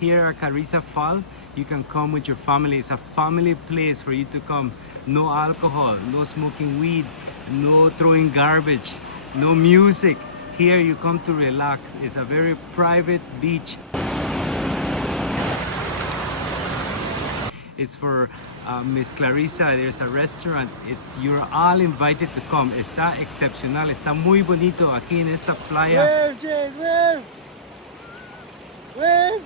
here at Clarissa Fall, you can come with your family. It's a family place for you to come. No alcohol, no smoking weed, no throwing garbage, no music. Here you come to relax. It's a very private beach. It's for Miss Clarissa. There's a restaurant. You're all invited to come. Está excepcional. Está muy bonito aquí en esta playa. Where, James? Where? Where?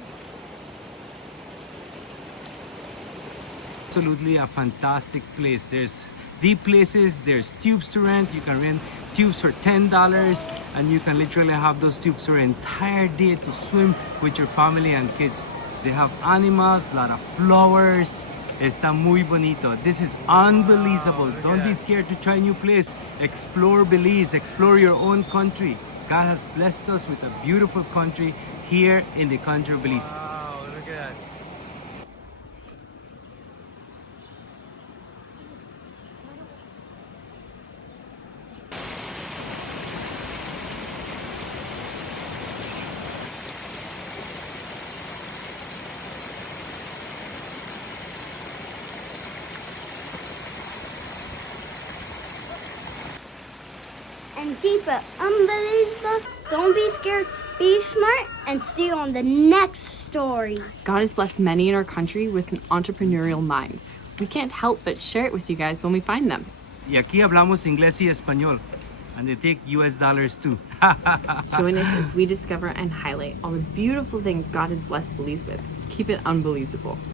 Absolutely a fantastic place. There's deep places, there's tubes to rent. You can rent tubes for $10 and you can literally have those tubes for an entire day to swim with your family and kids. They have animals, a lot of flowers. Está muy bonito. This is un-Belize-able. Don't be scared to try new place. Explore Belize, explore your own country. God has blessed us with a beautiful country here in the country of Belize. Wow, look at that. And keep it unbelievable. Don't be scared, be smart, and see you on the next story. God has blessed many in our country with an entrepreneurial mind. We can't help but share it with you guys when we find them. Y aquí hablamos inglés y español. And they take US dollars too. Join us as we discover and highlight all the beautiful things God has blessed Belize with. Keep it unbelievable.